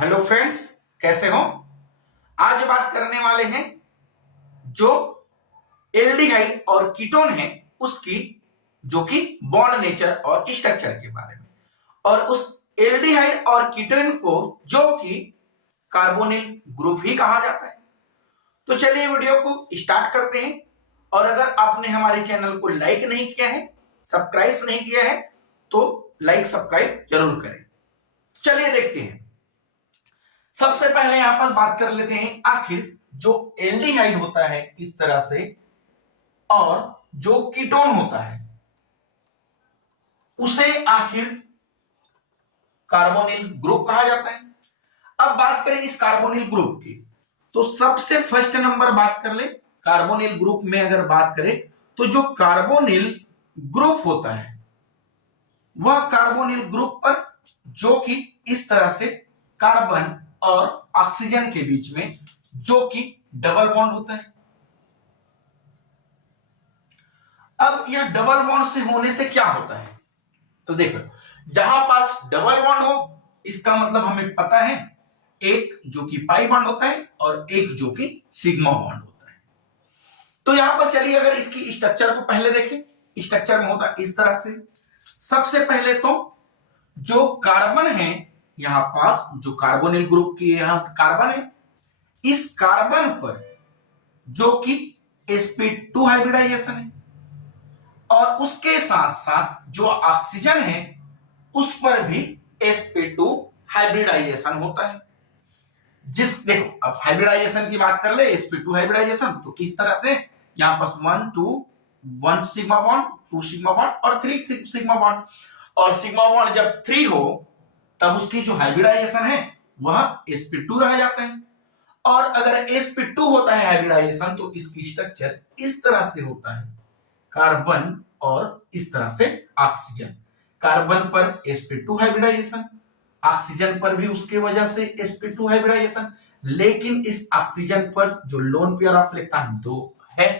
Hello friends, कैसे हो। आज बात करने वाले हैं जो एल्डिहाइड और कीटोन है उसकी, जो कि बॉन्ड नेचर और स्ट्रक्चर के बारे में, और उस एल्डिहाइड और कीटोन को जो कि कार्बोनिल ग्रुप ही कहा जाता है। तो चलिए वीडियो को स्टार्ट करते हैं। और अगर आपने हमारे चैनल को लाइक नहीं किया है, सब्सक्राइब नहीं किया है, तो लाइक सब्सक्राइब जरूर करें। चलिए देखते हैं। सबसे पहले यहां पर बात कर लेते हैं, आखिर जो एल्डिहाइड होता है इस तरह से और जो कीटोन होता है उसे आखिर कार्बोनिल ग्रुप कहा जाता है। अब बात करें इस कार्बोनिल ग्रुप की, तो सबसे फर्स्ट नंबर बात कर ले कार्बोनिल ग्रुप में। अगर बात करें तो जो कार्बोनिल ग्रुप होता है वह कार्बोनिल ग्रुप पर जो कि इस तरह से कार्बन और ऑक्सीजन के बीच में जो कि डबल बॉन्ड होता है। अब यह डबल बॉन्ड से होने से क्या होता है, तो देखो, जहां पास डबल बॉन्ड हो इसका मतलब हमें पता है एक जो कि पाई बॉन्ड होता है और एक जो कि सिग्मा बॉन्ड होता है। तो यहां पर चलिए अगर इसकी स्ट्रक्चर को पहले देखें। स्ट्रक्चर में होता है इस तरह से। सबसे पहले तो जो कार्बन है, यहां पास जो कार्बोनिल ग्रुप की यहां कार्बन है, इस कार्बन पर जो कि sp2 हाइब्रिडाइजेशन है और उसके साथ साथ जो ऑक्सीजन है उस पर भी sp2 हाइब्रिडाइजेशन होता है। देखो, अब हाइब्रिडाइजेशन की बात कर ले, sp2 हाइब्रिडाइजेशन, तो इस तरह से यहां पास 1 सिग्मा बॉन्ड, 2 सिग्मा बॉन्ड और 3 सिग्मा बॉन्ड। और सिग्मा बॉन्ड जब 3 हो तब उसकी जो हाइब्रिडाइजेशन है वह sp2 रह जाता है। और अगर sp2 होता है हाइब्रिडाइजेशन तो इसकी स्ट्रक्चर इस तरह से होता है, कार्बन और इस तरह से ऑक्सीजन। कार्बन पर sp2 हाइब्रिडाइजेशन, ऑक्सीजन पर भी उसके वजह से sp2 हाइब्रिडाइजेशन, लेकिन इस ऑक्सीजन पर जो लोन पेयर ऑफ इलेक्ट्रॉन 2 है।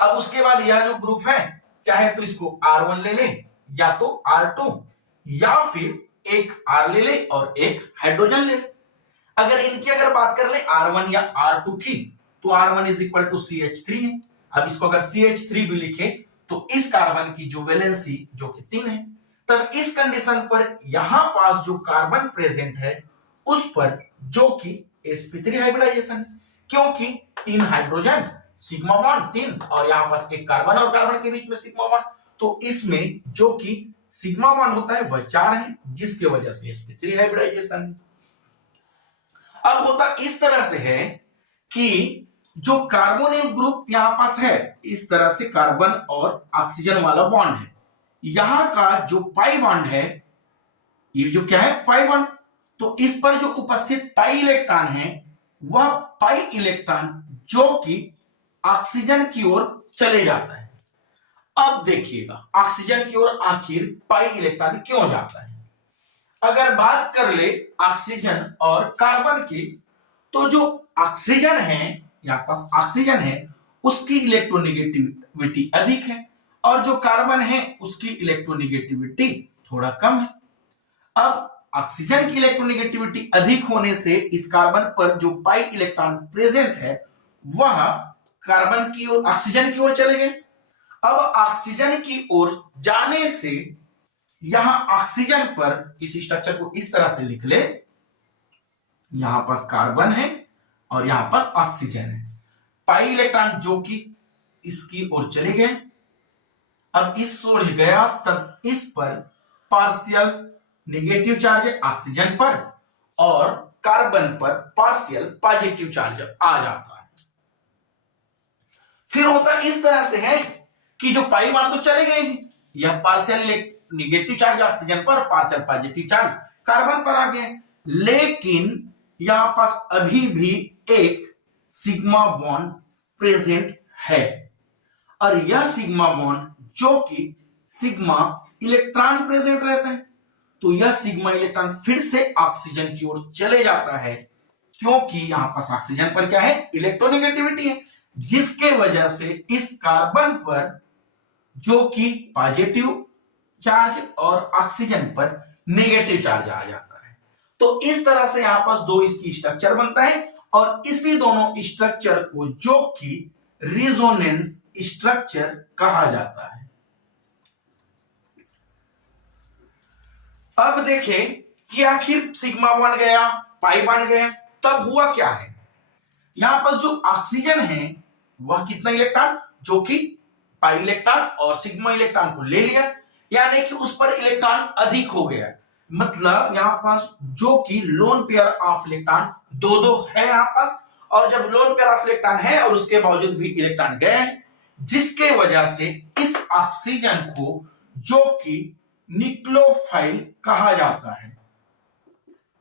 अब उसके बाद यह जो ग्रुप है, चाहे तो इसको R1 ले लें या तो R2, या फिर एक R ले ले और एक हाइड्रोजन ले ले। अगर इनकी अगर बात कर ले R1 या R2 की, तो R1 is equal to CH3 है। अब इसको अगर CH3 भी लिखे तो इस कार्बन की जो वैलेंसी जो कि 3 है, तब इस कंडीशन पर यहां पास जो कार्बन प्रेजेंट है उस पर जो कि sp3 हाइब्रिडाइजेशन है, क्योंकि 3 हाइड्रोजन, सिग्मा बॉन्ड 3 और यहां पास एक कार्बन और कार्बन के बीच में सिग्मा बॉन्ड, तो इसमें जो कि सिग्मा बॉन्ड होता है वह 4 है, जिसके वजह से sp3 हाइब्रिडाइजेशन है। अब होता इस तरह से है कि जो कार्बोनिल ग्रुप यहां पास है इस तरह से कार्बन और ऑक्सीजन वाला बॉन्ड है, यहां का जो पाई बॉन्ड है, ये जो क्या है पाई बॉन्ड, तो इस पर जो उपस्थित पाई इलेक्ट्रॉन है वह पाई इलेक्ट्रॉन जो कि ऑक्सीजन की ओर चले जाता है। अब देखिएगा ऑक्सीजन की ओर आखिर पाई इलेक्ट्रॉन क्यों जाता है। अगर बात कर ले ऑक्सीजन और कार्बन की, तो जो ऑक्सीजन है, यहां पास ऑक्सीजन है, उसकी इलेक्ट्रोनेगेटिविटी अधिक है और जो कार्बन है उसकी इलेक्ट्रोनेगेटिविटी थोड़ा कम है। अब ऑक्सीजन की इलेक्ट्रोनेगेटिविटी अधिक होने से इस कार्बन पर जो पाई इलेक्ट्रॉन प्रेजेंट है वह कार्बन की ओर, ऑक्सीजन की ओर चले गए। अब ऑक्सीजन की ओर जाने से यहां ऑक्सीजन पर इस स्ट्रक्चर को इस तरह से लिख ले, यहां पास कार्बन है और यहां पास ऑक्सीजन है, पाई इलेक्ट्रॉन जो कि इसकी ओर चले गए। अब इस ओर गया तब इस पर पार्शियल नेगेटिव चार्ज है ऑक्सीजन पर और कार्बन पर पार्शियल पॉजिटिव चार्ज आ जाता है। फिर होता इस तरह से है कि जो पाई बॉन्ड तो चले गए हैं, यह पार्शियल नेगेटिव चार्ज ऑक्सीजन पर, पार्शियल पॉजिटिव चार्ज कार्बन पर आ गए, लेकिन यहां पास अभी भी एक सिग्मा बॉन्ड प्रेजेंट है और यह सिग्मा बॉन्ड जो कि सिग्मा इलेक्ट्रॉन प्रेजेंट रहता है, तो यह सिग्मा इलेक्ट्रॉन फिर से ऑक्सीजन की ओर चले जाता है, क्योंकि यहां पास ऑक्सीजन पर क्या है इलेक्ट्रोनेगेटिविटी है, जिसके वजह से इस कार्बन पर जो कि पॉजिटिव चार्ज और ऑक्सीजन पर नेगेटिव चार्ज आ जाता है। तो इस तरह से यहां पास दो इसकी स्ट्रक्चर बनता है और इसी दोनों स्ट्रक्चर को जो कि रिजोनेंस स्ट्रक्चर कहा जाता है। अब देखें कि आखिर सिग्मा बन गया, पाई बन गया, तब हुआ क्या है? यहां पर जो ऑक्सीजन है वह कितना इलेक्ट्रॉन, जो कि पाई इलेक्ट्रॉन और सिग्मा इलेक्ट्रॉन को ले लिया, यानी कि उस पर इलेक्ट्रॉन अधिक हो गया। मतलब यहां पास जो कि लोन पेयर ऑफ इलेक्ट्रॉन दो दो है यहां पास, और जब लोन पेयर ऑफ इलेक्ट्रॉन है और उसके बावजूद भी इलेक्ट्रॉन गए हैं, जिसके वजह से इस ऑक्सीजन को जो कि न्यूक्लियोफाइल कहा जाता है,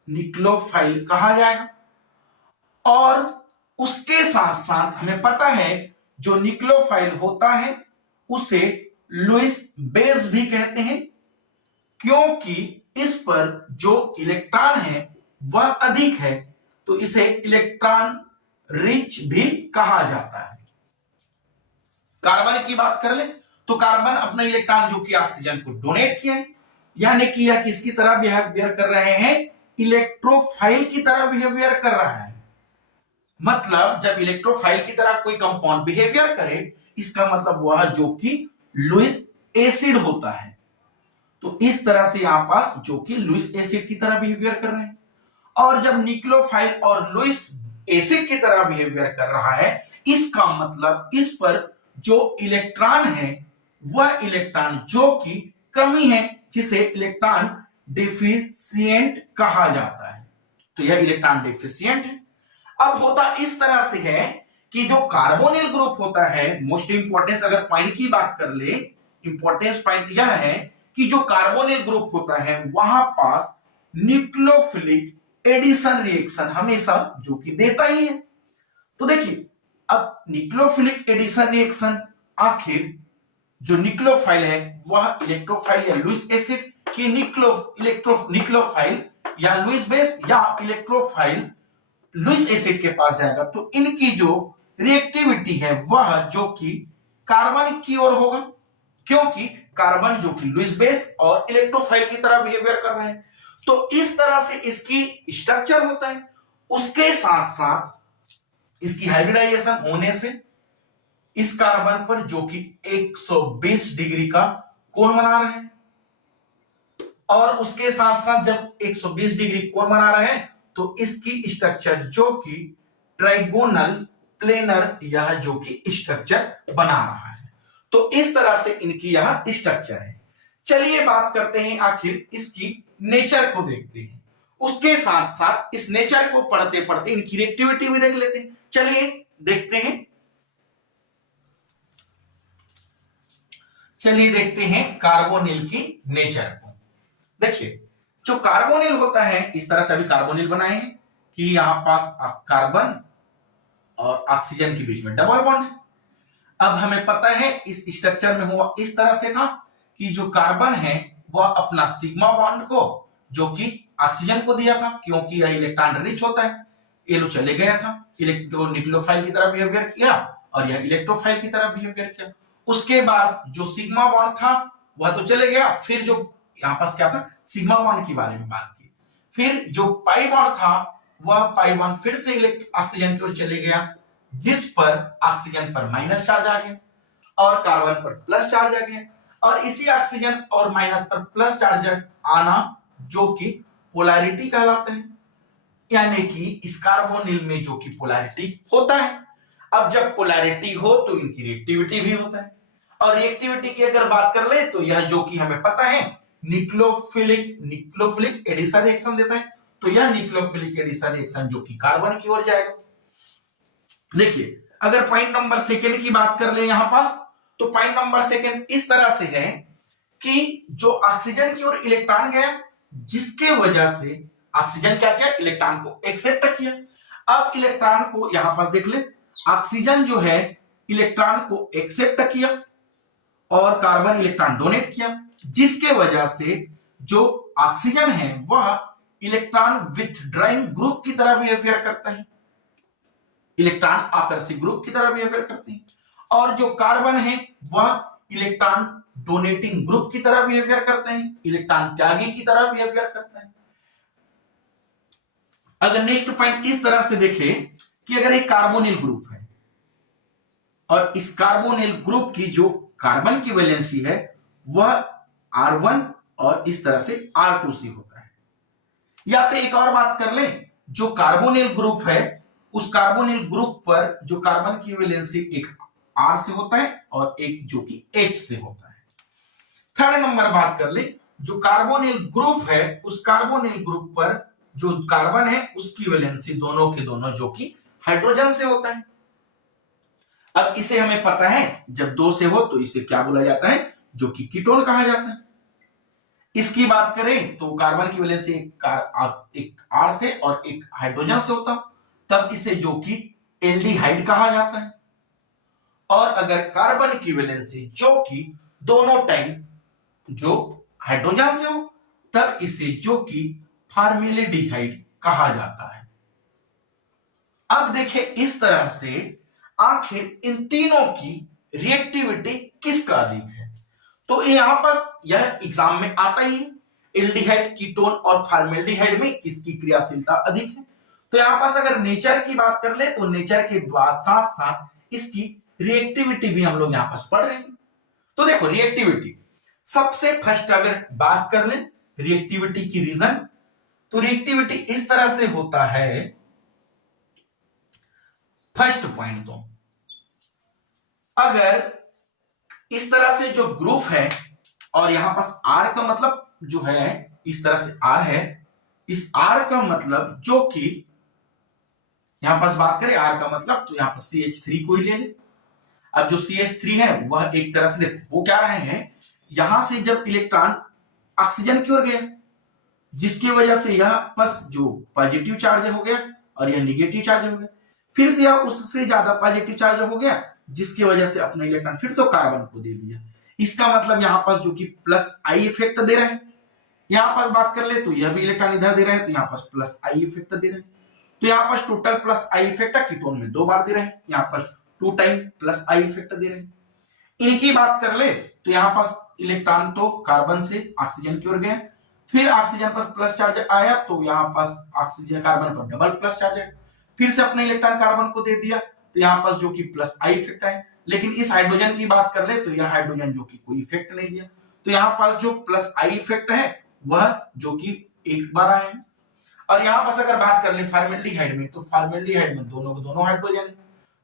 न्यूक्लियोफाइल कहा जाएगा। और उसके साथ साथ हमें पता है जो न्यूक्लियोफाइल होता है उसे लुईस बेस भी कहते हैं, क्योंकि इस पर जो इलेक्ट्रॉन है वह अधिक है, तो इसे इलेक्ट्रॉन रिच भी कहा जाता है। कार्बन की बात कर ले तो कार्बन अपना इलेक्ट्रॉन जो कि ऑक्सीजन को डोनेट किया है, यानी कि यह किसकी तरह बिहेवियर कर रहे हैं, इलेक्ट्रोफाइल की तरह बिहेवियर कर रहा है। मतलब जब इलेक्ट्रोफाइल की तरह कोई कंपाउंड बिहेवियर करे, इसका मतलब वह जो कि लुईस एसिड होता है। तो इस तरह से यहां पास जो कि लुईस एसिड की तरह बिहेवियर कर रहे हैं। और जब न्यूक्लियोफाइल और लुईस एसिड की तरह बिहेवियर कर रहा है, इसका मतलब इस पर जो इलेक्ट्रॉन है वह इलेक्ट्रॉन जो कि कमी है, जिसे इलेक्ट्रॉन डेफिशिएंट कहा जाता है। तो यह इलेक्ट्रॉन डेफिशिएंट है। अब होता इस तरह से है कि जो कार्बोनिल ग्रुप होता है, मोस्ट इंपॉर्टेंस अगर पॉइंट की बात कर ले, इंपॉर्टेंस पॉइंट यह है कि जो कार्बोनिल ग्रुप होता है वहां पास न्यूक्लियोफिलिक एडिशन रिएक्शन हमेशा जो कि देता ही है। तो देखिए अब न्यूक्लियोफिलिक एडिशन रिएक्शन, आखिर जो न्यूक्लियोफाइल है वह इलेक्ट्रोफाइल या लुईस एसिड की न्यूक्लियोफाइल या लुईस बेस या इलेक्ट्रोफाइल लुईस एसिड के पास जाएगा, तो इनकी जो रिएक्टिविटी है वह जो कि कार्बन की ओर होगा, क्योंकि कार्बन जो कि लुईस बेस और इलेक्ट्रोफाइल की तरह बिहेवियर कर रहे हैं। तो इस तरह से इसकी स्ट्रक्चर होता है। उसके साथ साथ इसकी हाइब्रिडाइजेशन होने से इस कार्बन पर जो कि 120 डिग्री का कोण बना रहे हैं, और उसके साथ साथ जब 120 डिग्री कोण बना रहे हैं तो इसकी स्ट्रक्चर जो कि ट्राइगोनल प्लेनर यह जो कि स्ट्रक्चर बना रहा है। तो इस तरह से इनकी यह स्ट्रक्चर है। चलिए बात करते हैं आखिर इसकी नेचर को देखते हैं। उसके साथ साथ इस नेचर को पढ़ते पढ़ते इनकी रिएक्टिविटी भी देख लेते हैं। चलिए देखते हैं। चलिए देखते हैं कार्बोनिल की नेचर को। देखिए जो कार्बोनिल होता है, इस तरह से अभी कार्बोनिल बनाए हैं कि यहां पास कार्बन और ऑक्सीजन के बीच में डबल बॉन्ड है। अब हमें पता है इस स्ट्रक्चर में हुआ इस तरह से था कि जो कार्बन है वह अपना सिग्मा बॉन्ड को जो कि ऑक्सीजन को दिया था, क्योंकि यह इलेक्ट्रॉन रिच होता है, ये चले गया था, न्यूक्लियोफाइल की तरह बिहेवियर किया और यह इलेक्ट्रोफाइल की तरह बिहेवियर किया। उसके बाद जो सिग्मा बॉन्ड था वह तो चले गया, फिर जो यहां पास क्या था, सिग्मा बॉन्ड के बारे में बात की। फिर जो पाई बॉन्ड था वह पाई बॉन्ड फिर से ऑक्सीजन की ओर चले गया, जिस पर ऑक्सीजन पर माइनस चार्ज आ गया और कार्बन पर प्लस चार्ज आ गया, और इसी ऑक्सीजन और माइनस पर प्लस चार्ज आना जो कि पोलैरिटी कहलाते हैं, यानी कि इस कार्बोनिल में जो कि पोलैरिटी होता है। अब जब पोलैरिटी हो तो इनकी रिएक्टिविटी भी होता है, और रिएक्टिविटी की अगर बात कर ले तो यह जो कि हमें पता है न्यूक्लियोफिलिक एडिशन रिएक्शन देता है। तो यह न्यूक्लियोफिलिक एडिशन रिएक्शन जो कि कार्बन की ओर जाएगा। देखिए अगर पॉइंट नंबर सेकंड की बात कर ले यहां पास, तो पॉइंट नंबर सेकंड इस तरह से है कि जो ऑक्सीजन की ओर इलेक्ट्रॉन गया, जिसके वजह से ऑक्सीजन क्या किया, इलेक्ट्रॉन को एक्सेप्ट किया। अब इलेक्ट्रॉन को यहां पास देख ले, ऑक्सीजन जो है इलेक्ट्रॉन को एक्सेप्ट किया और कार्बन इलेक्ट्रॉन डोनेट किया, जिसके वजह से जो ऑक्सीजन है वह इलेक्ट्रॉन विथड्रॉइंग ग्रुप की तरह बिहेवियर करता है, इलेक्ट्रॉन आकर्षित ग्रुप की तरह बिहेवियर करते हैं, और जो कार्बन है वह इलेक्ट्रॉन डोनेटिंग ग्रुप की तरह बिहेवियर करते हैं, इलेक्ट्रॉन त्यागी की तरह बिहेवियर करते हैं। अगर नेक्स्ट पॉइंट इस तरह से देखें कि अगर एक कार्बोनिल ग्रुप है और इस कार्बोनिल ग्रुप की जो कार्बन की वैलेंसी है वह R1 और इस तरह से R2 होता है। या तो एक और बात कर लें, जो कार्बोनिल ग्रुप है उस कार्बोनिल ग्रुप पर जो कार्बन की वैलेंसी एक R से होता है और एक जो कि H से होता है। थर्ड नंबर बात कर ले, जो कार्बोनिल ग्रुप है उस कार्बोनिल ग्रुप पर जो कार्बन है उसकी वैलेंसी दोनों के दोनों जो कि हाइड्रोजन से होता है। अब इसे हमें पता है जब दो से हो तो इसे क्या बोला जाता है, जो कि कीटोन कहा जाता है। इसकी बात करें तो कार्बन की वैलेंसी एक R से और एक हाइड्रोजन से होता, तब इसे जो कि एल्डिहाइड कहा जाता है। और अगर कार्बन की वैलेंसी जो कि दोनों टाइम जो हाइड्रोजन से हो तब इसे जो कि फॉर्मेल्डिहाइड कहा जाता है। अब देखिए इस तरह से आखिर इन तीनों की रिएक्टिविटी किसका अधिक है, तो यहां पर यह एग्जाम में आता ही, एल्डिहाइड, कीटोन और फॉर्मेल्डिहाइड में किसकी क्रियाशीलता अधिक है। तो यहां पास अगर नेचर की बात कर ले तो नेचर के बाद साथ साथ इसकी रिएक्टिविटी भी हम लोग यहां पास पढ़ रहे हैं। तो देखो रिएक्टिविटी सबसे फर्स्ट अगर बात कर ले रिएक्टिविटी की रीजन, तो रिएक्टिविटी इस तरह से होता है। फर्स्ट पॉइंट तो अगर इस तरह से जो ग्रुप है और यहां पास R का मतलब जो है इस तरह से R है, इस R का मतलब जो कि यहां पास बात करें R का मतलब तो यहां पर CH3 को ही ले ले। अब जो CH3 है वह एक तरह से देखो वो क्या रहे हैं, यहां से जब इलेक्ट्रॉन ऑक्सीजन की ओर गया जिसकी वजह से यह बस जो पॉजिटिव चार्ज हो गया और यह निगेटिव चार्ज हो गया, फिर से यह उससे ज्यादा पॉजिटिव चार्ज हो गया जिसकी वजह से अपना इलेक्ट्रॉन फिर से कार्बन को दे दिया। इसका मतलब यहां पास जो कि प्लस आई इफेक्ट दे रहे हैं। यहां पास बात कर ले तो यह भी इलेक्ट्रॉन इधर दे रहे हैं तो यहां पास प्लस आई इफेक्ट दे रहे हैं। तो यहां पास total plus I effect ketone में 2 बार दे रहे हैं, यहां पर 2 टाइम प्लस आई इफेक्ट दे रहे हैं। इनकी बात कर ले तो यहां पास इलेक्ट्रॉन तो कार्बन से ऑक्सीजन की ओर गए, फिर ऑक्सीजन पर प्लस चार्ज आया तो यहां पास ऑक्सीजन कार्बन पर डबल प्लस चार्ज है, फिर से अपने इलेक्ट्रॉन कार्बन को दे दिया तो यहां पास जो कि प्लस आई इफेक्ट है। लेकिन इस हाइड्रोजन की बात कर ले तो यह हाइड्रोजन जो कि कोई इफेक्ट नहीं दिया, तो यहां पास जो प्लस आई इफेक्ट है वह जो कि एक बार आया है। और यहां पास अगर बात कर ले फॉर्मेल्डिहाइड में तो फॉर्मेल्डिहाइड में दोनों के दोनों हाइड्रोजन है,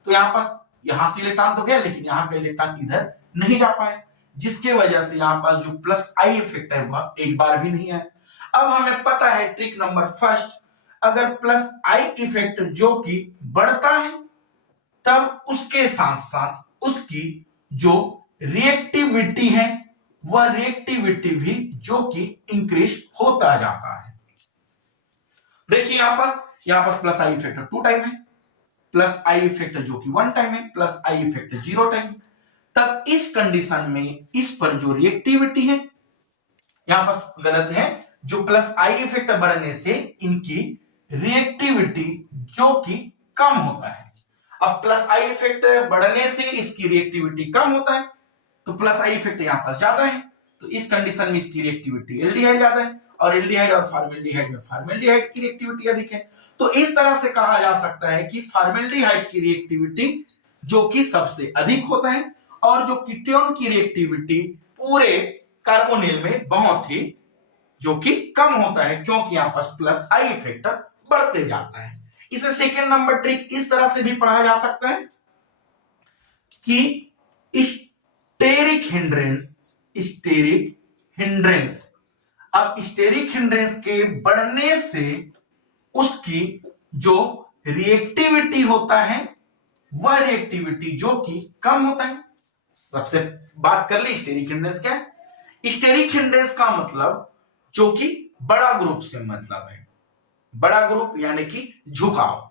तो यहां पास यहां से इलेक्ट्रॉन तो गया लेकिन यहां का इलेक्ट्रॉन इधर नहीं जा पाए जिसके वजह से यहां पास जो प्लस आई इफेक्ट है वह एक बार भी नहीं आया। अब हमें पता है ट्रिक नंबर फर्स्ट, अगर प्लस आई इफेक्ट जो कि बढ़ता है तब उसके साथ साथ उसकी जो रिएक्टिविटी है वह रिएक्टिविटी भी जो कि इंक्रीज होता जाता है। देखिए यहां पास प्लस आई इफेक्ट 2 टाइम है, प्लस आई इफेक्ट जो कि 1 टाइम है, प्लस आई इफेक्ट 0 टाइम। तब इस कंडीशन में इस पर जो रिएक्टिविटी है यहां पास गलत है, जो प्लस आई इफेक्ट बढ़ने से इनकी रिएक्टिविटी जो कि कम होता है। अब प्लस आई इफेक्ट बढ़ने से इसकी रिएक्टिविटी कम होता है तो प्लस आई इफेक्ट यहां पास ज्यादा है, तो इस कंडीशन में इसकी रिएक्टिविटी एल्डिहाइड ज्यादा है और एल्डिहाइड और फॉर्मेल्डिहाइड में फॉर्मेल्डिहाइड की रिएक्टिविटी अधिक है। तो इस तरह से कहा जा सकता है कि फॉर्मेल्डिहाइड की रिएक्टिविटी जो कि सबसे अधिक होता है और जो कीटोन की रिएक्टिविटी पूरे कार्बोनिल में बहुत ही जो कि कम होता है क्योंकि यहां पास प्लस आई इफेक्ट बढ़ते जाता है। इसे सेकेंड नंबर ट्रिक इस तरह से भी पढ़ा जा सकता है कि स्टेरिक हिंड्रेंस, अब स्टेरिक हिंड्रेंस के बढ़ने से उसकी जो रिएक्टिविटी होता है वह रिएक्टिविटी जो कि कम होता है। सबसे बात कर ली स्टेरिक हिंड्रेंस क्या है। स्टेरिक हिंड्रेंस का मतलब जो कि बड़ा ग्रुप से मतलब है, बड़ा ग्रुप यानी कि झुकाव।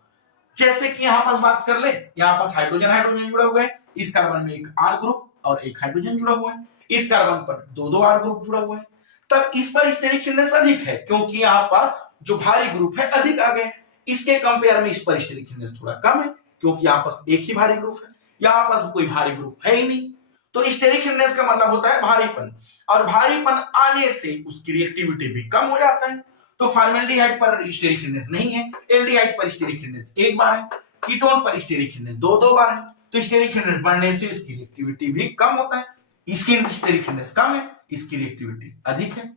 जैसे कि यहां पास बात कर ले, यहां पास हाइड्रोजन हाइड्रोजन जुड़ा हुआ है, इस कार्बन में एक आर ग्रुप और एक हाइड्रोजन जुड़ा हुआ है, इस कार्बन पर 2 आर ग्रुप जुड़ा हुआ है, तब इस पर स्टेरिक हिंड्रेंस अधिक है क्योंकि यहां पास जो भारी ग्रुप है अधिक आ गए। इसके कंपेयर में इस पर स्टेरिक हिंड्रेंस थोड़ा कम है क्योंकि यहां पास एक ही भारी ग्रुप है, यहां पास कोई भारी ग्रुप है ही नहीं। तो स्टेरिक हिंड्रेंस का मतलब होता है भारीपन, और भारीपन आने से उसकी रिएक्टिविटी भी कम हो जाता है। तो फॉर्मेल्डिहाइड पर स्टेरिक हिंड्रेंस नहीं है, एल्डिहाइड पर स्टेरिक हिंड्रेंस एक बार है, कीटोन पर स्टेरिक हिंड्रेंस दो बार है। तो स्टेरिक हिंड्रेंस बढ़ने से इसकी रिएक्टिविटी भी कम होता है। इसकी स्टेरिक हिंड्रेंस कम है, इसकी रिएक्टिविटी अधिक है।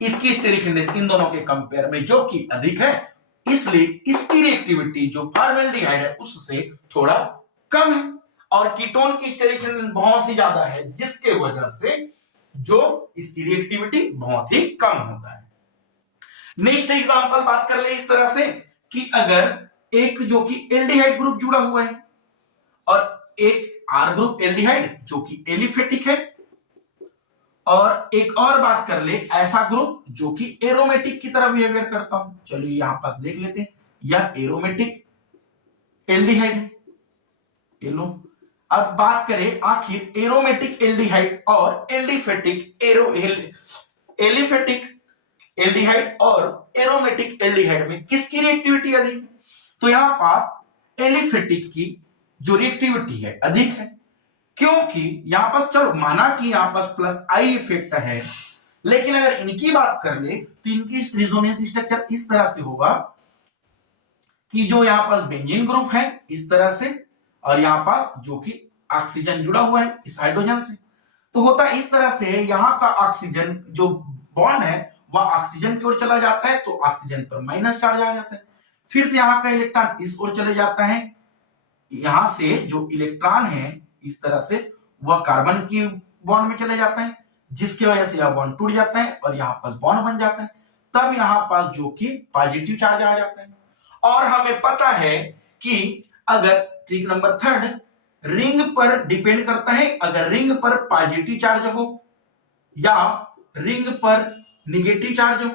इसकी स्टेरिक हिंड्रेंस इन दोनों के कंपेयर में जो कि अधिक है, इसलिए इसकी रिएक्टिविटी जो फॉर्मेल्डिहाइड है उससे थोड़ा कम है। और कीटोन की स्टेरिक हिंड्रेंस बहुत ही ज्यादा है, जिसके वजह से जो इसकी रिएक्टिविटी बहुत ही कम होता है। नेक्स्ट एग्जांपल बात कर ले इस तरह से कि अगर एक जो कि एल्डिहाइड ग्रुप जुड़ा हुआ है और एक आर ग्रुप एल्डिहाइड जो कि एलिफेटिक है, और एक और बात कर ले ऐसा ग्रुप जो कि एरोमेटिक की तरह बिहेवियर करता हूं। चलिए यहां पास देख लेते हैं, यह एरोमेटिक एल्डिहाइड है, एलो। अब बात करें आखिर एरोमेटिक एल्डिहाइड और एलिफेटिक एलिफेटिक एल्डिहाइड और एरोमेटिक एल्डिहाइड में किसकी रिएक्टिविटी अधिक है? तो यहां पास एलिफेटिक की जो रिएक्टिविटी है अधिक है, क्योंकि यहां पास चलो माना कि यहां पास प्लस आई इफेक्ट है, लेकिन अगर इनकी बात कर ले तो इनकी रेजोनेंस स्ट्रक्चर इस तरह से होगा कि जो यहां पास बेंजीन ग्रुप है इस तरह से, और यहां पास जो कि ऑक्सीजन जुड़ा हुआ है इस हाइड्रोजन से, तो होता इस तरह से यहां का ऑक्सीजन जो बॉन्ड है वह ऑक्सीजन की ओर चला जाता है, तो ऑक्सीजन पर माइनस चार्ज आ जाता है। फिर से यहां का इलेक्ट्रॉन इस ओर चले जाता है, यहां से जो इलेक्ट्रॉन है इस तरह से वह कार्बन की बॉन्ड में चले जाता है, जिसकी वजह से यह बॉन्ड टूट जाता है और यहां पास बॉन्ड बन जाता है। तब यहां पास जो कि पॉजिटिव चार्ज आ जाता है। और हमें पता है कि अगर ट्रिक नंबर 3 रिंग पर डिपेंड करता है, अगर रिंग पर पॉजिटिव चार्ज हो या रिंग पर निगेटिव चार्ज हो,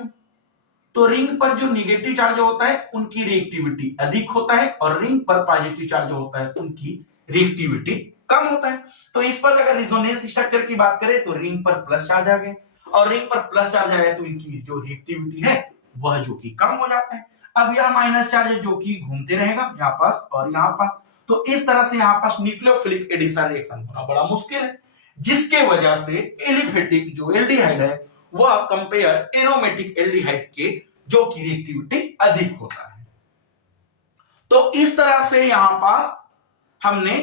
तो रिंग पर जो निगेटिव चार्ज होता है उनकी रिएक्टिविटी अधिक होता है, और रिंग पर पॉजिटिव चार्ज होता है उनकी रिएक्टिविटी कम होता है। तो इस पर अगर रेजोनेंस स्ट्रक्चर की बात करें तो रिंग पर प्लस चार्ज आ गए, और रिंग पर प्लस चार्ज आया तो इनकी जो रिएक्टिविटी है वह जो कि कम हो जाता है। अब यह माइनस चार्ज जो कि घूमते रहेगा यहाँ पास और यहाँ पास, तो इस तरह से यहाँ पास न्यूक्लियोफिलिक एडिशन रिएक्शन होना बड़ा मुश्किल है, जिसके वजह से एलिफेटिक जो एल्डिहाइड है वह कंपेयर एरोमेटिक एल्डिहाइड के जो की रिएक्टिविटी अधिक होता है। तो इस तरह से यहां पास हमने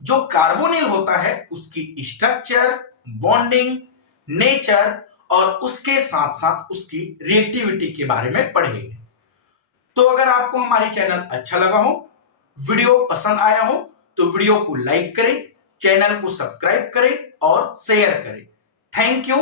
जो कार्बोनिल होता है उसकी स्ट्रक्चर, बॉन्डिंग, नेचर और उसके साथ साथ उसकी रिएक्टिविटी के बारे में पढ़े। तो अगर आपको हमारी चैनल अच्छा लगा हो, वीडियो पसंद आया हो, तो वीडियो को लाइक करें, चैनल को सब्सक्राइब करें और शेयर करें। Thank you.